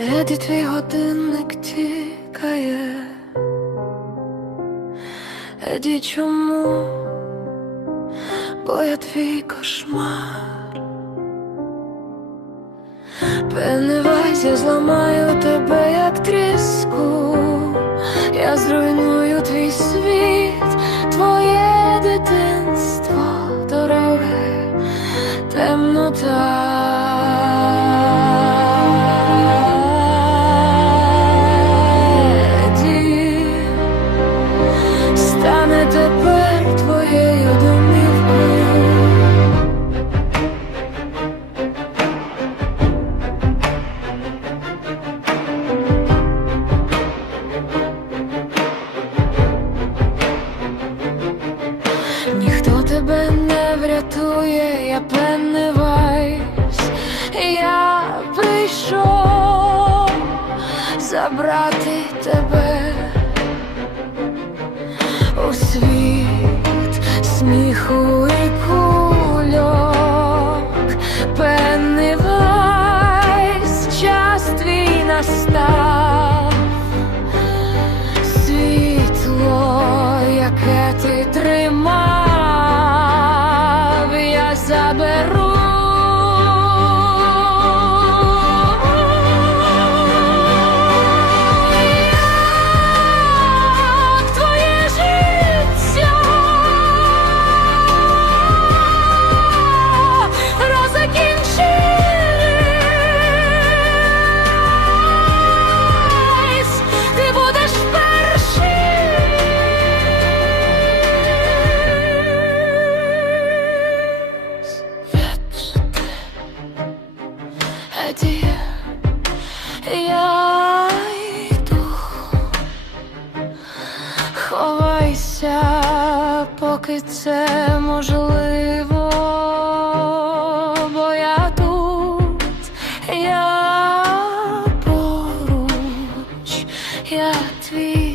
Іноді твій годинник тікає. Еді чому? Бо я твій кошмар. Пеневайз, я зламаю тебе, як тріску. Я зруйную твій світ, твоє дитинство, дороге, темнота. Тебе не врятує, я Пеннивайз Я прийшов забрати тебе у світ сміху і кульок. Пеннивайз, час твій настав Еді, я йду. Ховайся, поки це можливо, бо я тут, я поруч, я твій.